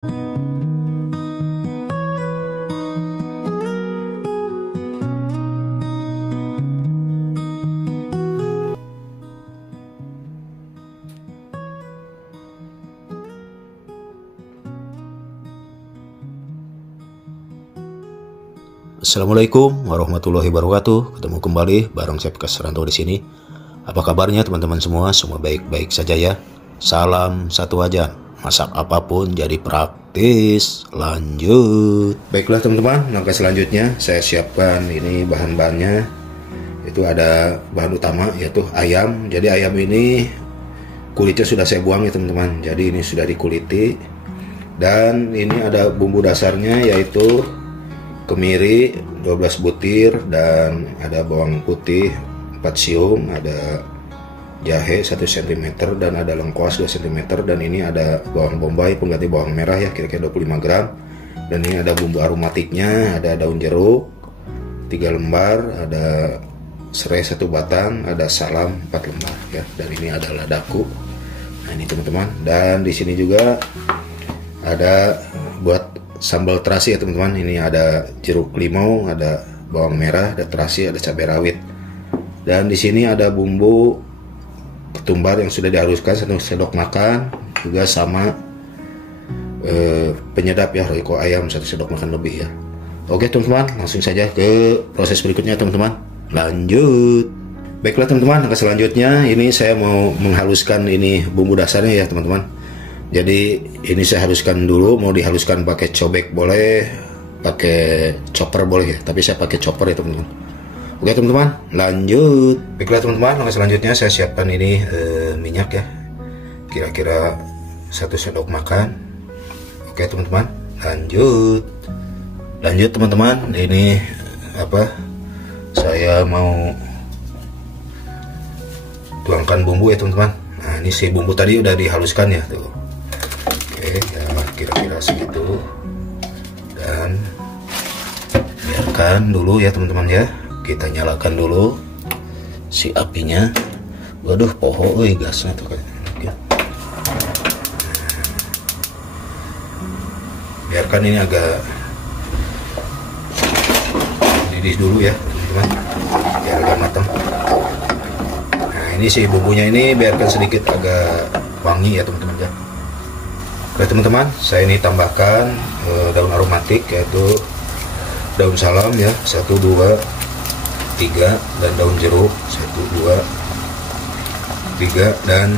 Assalamualaikum warahmatullahi wabarakatuh. Ketemu kembali bareng saya Bekas Rantau di sini. Apa kabarnya teman-teman semua? Semua baik-baik saja ya. Salam satu wajan. Masak apapun jadi praktis. Lanjut. Baiklah teman-teman, langkah selanjutnya saya siapkan ini bahan-bahannya. Itu ada bahan utama yaitu ayam. Jadi ayam ini kulitnya sudah saya buang ya teman-teman. Jadi ini sudah dikuliti. Dan ini ada bumbu dasarnya yaitu kemiri 12 butir, dan ada bawang putih 4 siung, ada jahe 1 cm, dan ada lengkuas 2 cm, dan ini ada bawang bombay pengganti bawang merah ya, kira-kira 25 gram. Dan ini ada bumbu aromatiknya, ada daun jeruk 3 lembar, ada serai 1 batang, ada salam 4 lembar ya, dan ini ada ladaku. Nah ini teman-teman, dan di sini juga ada buat sambal terasi ya teman-teman. Ini ada jeruk limau, ada bawang merah, ada terasi, ada cabai rawit. Dan di sini ada bumbu ketumbar yang sudah dihaluskan 1 sendok makan, juga sama penyedap ya, royco ayam 1 sendok makan lebih ya. Oke teman-teman, langsung saja ke proses berikutnya teman-teman. Lanjut. Baiklah teman-teman, langkah selanjutnya ini saya mau menghaluskan ini bumbu dasarnya ya teman-teman. Jadi ini saya haluskan dulu, mau dihaluskan pakai cobek boleh, pakai chopper boleh ya, tapi saya pakai chopper ya teman-teman. Oke teman-teman, lanjut. Baiklah teman-teman, langkah selanjutnya saya siapkan ini minyak ya, kira-kira 1 sendok makan. Oke teman-teman, lanjut teman-teman. Ini saya mau tuangkan bumbu ya teman-teman. Nah ini si bumbu tadi udah dihaluskan ya tuh. Oke, ya kira-kira segitu, dan biarkan dulu ya teman-teman ya. Kita nyalakan dulu si apinya. Waduh, poho gasnya tuh kayak. Biarkan ini agak didih dulu ya teman-teman, biar agak matang. Nah ini si bumbunya ini biarkan sedikit agak wangi ya teman-teman ya. Oke teman-teman, saya ini tambahkan daun aromatik yaitu daun salam ya, 1, 2, 3, dan daun jeruk 1, 2, 3, dan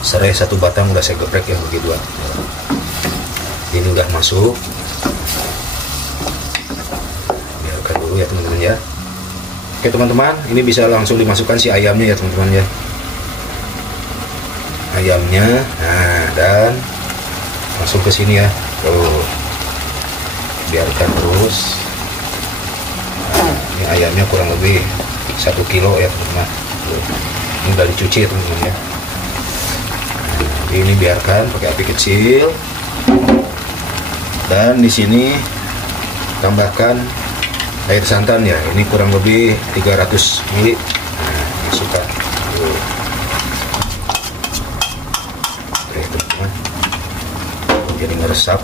serai 1 batang udah saya geprek ya bagi 2. Ini udah masuk, biarkan dulu ya teman-teman ya. Oke teman-teman, ini bisa langsung dimasukkan si ayamnya ya teman-teman ya, ayamnya. Nah, dan langsung ke sini ya. Tuh. Biarkan terus. Nah, ini ayamnya kurang lebih 1 kilo ya teman-teman. Ini udah dicuci ya teman-teman ya. Nah, ini biarkan pakai api kecil. Dan di sini tambahkan air santan ya. Ini kurang lebih 300 ml. Nah, masukkan. Oke teman-teman, jadi meresap.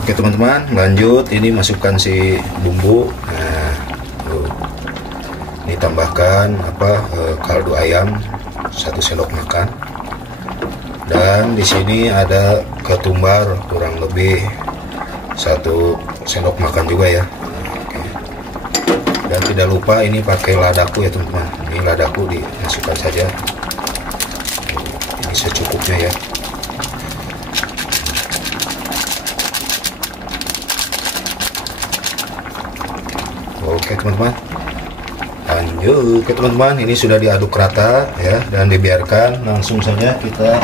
Oke teman-teman, lanjut. Ini masukkan si bumbu. Nah, ini tambahkan kaldu ayam 1 sendok makan. Dan di sini ada ketumbar kurang lebih 1 sendok makan juga ya. Oke. Dan tidak lupa ini pakai ladaku ya teman-teman. Ini ladaku dimasukkan saja. Ini secukupnya ya. Oke teman-teman, lanjut. Oke teman-teman, ini sudah diaduk rata ya, dan dibiarkan langsung saja kita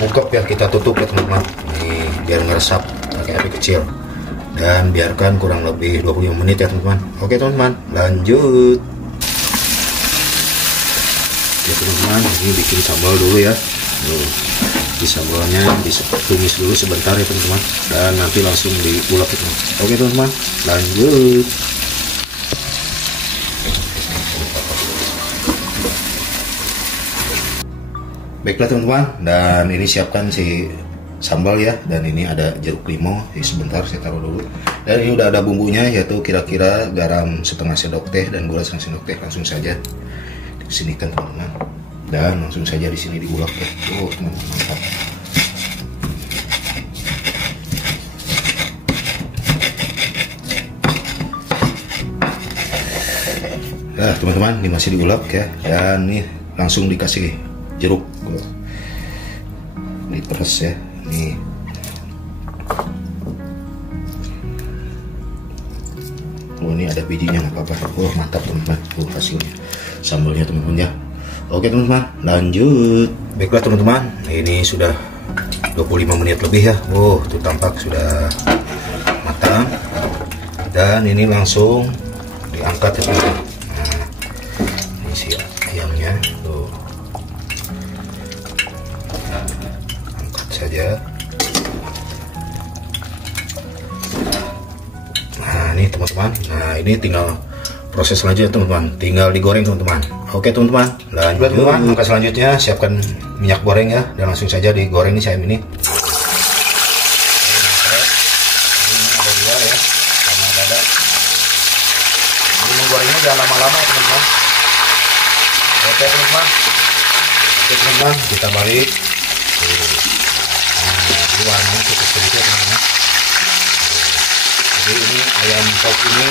ungkep ya, kita tutup ya teman-teman. Ini biar meresap pakai api kecil, dan biarkan kurang lebih 25 menit ya teman-teman. Oke teman-teman, lanjut. Ya teman-teman, ini bikin sambal dulu ya. Di sambalnya tumis dulu sebentar ya teman-teman, dan nanti langsung diulek ya teman-teman. Oke teman-teman, lanjut. Baiklah teman-teman, dan ini siapkan si sambal ya, dan ini ada jeruk limau. Jadi sebentar saya taruh dulu. Dan ini udah ada bumbunya, yaitu kira-kira garam setengah sendok teh dan gula setengah sendok teh. Langsung saja disinikan teman-teman, dan langsung saja di sini diulek ya. Oh teman-teman, mantap. Nah teman-teman, ini masih diulek ya, dan ini langsung dikasih jeruk, diperes ya. Nih, oh ini ada bijinya nggak apa-apa. Oh mantap teman-teman, hasilnya sambalnya teman-teman ya. Oke teman-teman, lanjut. Baiklah teman-teman, ini sudah 25 menit lebih ya. Oh tuh tampak sudah matang, dan ini langsung diangkat ya teman-teman. Si ayamnya tuh angkat saja. Nah ini teman-teman, nah ini tinggal proses selanjutnya teman-teman, tinggal digoreng teman-teman. Oke teman-teman, lanjut teman-teman. Langkah selanjutnya siapkan minyak goreng ya, dan langsung saja digoreng nih ayam ini. Ini ada dua ya, sama dada. Ini menggorengnya jangan lama-lama teman-teman. Oke teman-teman, kita balik. Nah, ini warnanya cukup sedikit teman-teman. Jadi ini ayam pop ini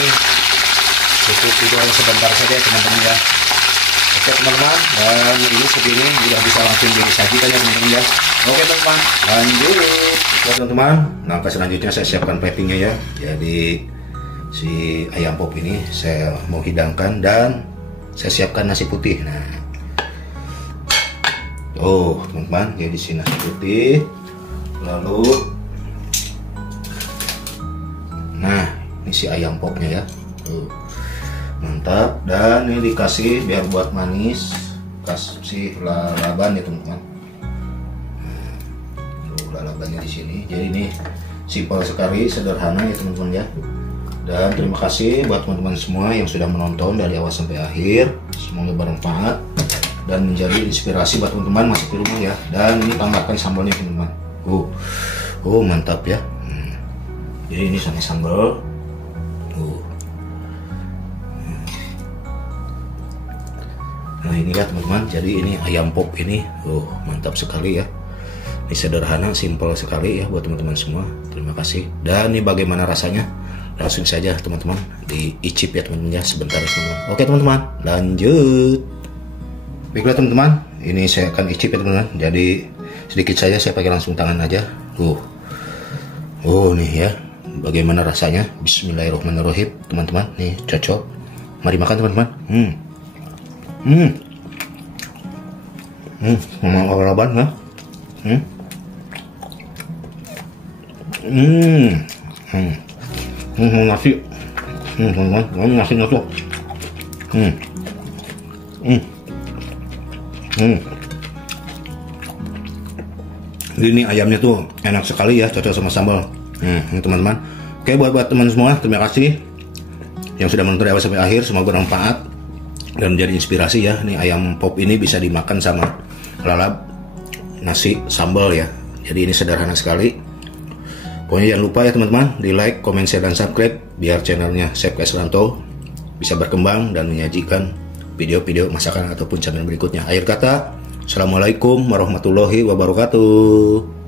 cukup digoreng sebentar saja teman-teman ya. Oke teman-teman, dan ini segini sudah bisa langsung disajikan ya teman-teman ya. Oke teman-teman, lanjut. Oke teman-teman, langkah selanjutnya saya siapkan platingnya ya. Jadi si ayam pop ini saya mau hidangkan, dan saya siapkan nasi putih. Nah, oh teman-teman, jadi si nasi putih. Lalu, nah ini si ayam popnya ya. Mantap. Dan ini dikasih biar buat manis, kasih lalaban ya teman-teman. Lalabannya di sini. Jadi ini simpel sekali, sederhana ya teman-teman ya. Dan terima kasih buat teman-teman semua yang sudah menonton dari awal sampai akhir. Semoga bermanfaat dan menjadi inspirasi buat teman-teman masih di rumah ya. Dan ini tambahkan sambalnya teman-teman. Mantap ya. Jadi ini sama sambal. Nah ini ya teman-teman. Jadi ini ayam pop ini. Mantap sekali ya. Ini sederhana, simpel sekali ya buat teman-teman semua. Terima kasih. Dan ini bagaimana rasanya? Langsung saja teman-teman diicip ya teman-teman ya, sebentar teman-teman. Oke teman-teman, lanjut. Baiklah teman-teman, ini saya akan icip ya teman-teman. Jadi sedikit saja saya pakai langsung tangan aja. Nih ya, bagaimana rasanya? Bismillahirrahmanirrahim teman-teman. Nih cocok. Mari makan teman-teman. Memang lalaban ya. Nasi, teman-teman, nasinya tuh, ini ayamnya tuh enak sekali ya, cocok sama sambal. Ini teman-teman. Oke, buat teman semua, terima kasih yang sudah menonton dari awal sampai akhir. Semoga bermanfaat dan menjadi inspirasi ya. Nih ayam pop ini bisa dimakan sama lalap, nasi, sambal ya. Jadi ini sederhana sekali. Pokoknya jangan lupa ya teman-teman, di like, komen, share, dan subscribe biar channelnya Chef KS Ranto bisa berkembang dan menyajikan video-video masakan ataupun channel berikutnya. Akhir kata, Assalamualaikum warahmatullahi wabarakatuh.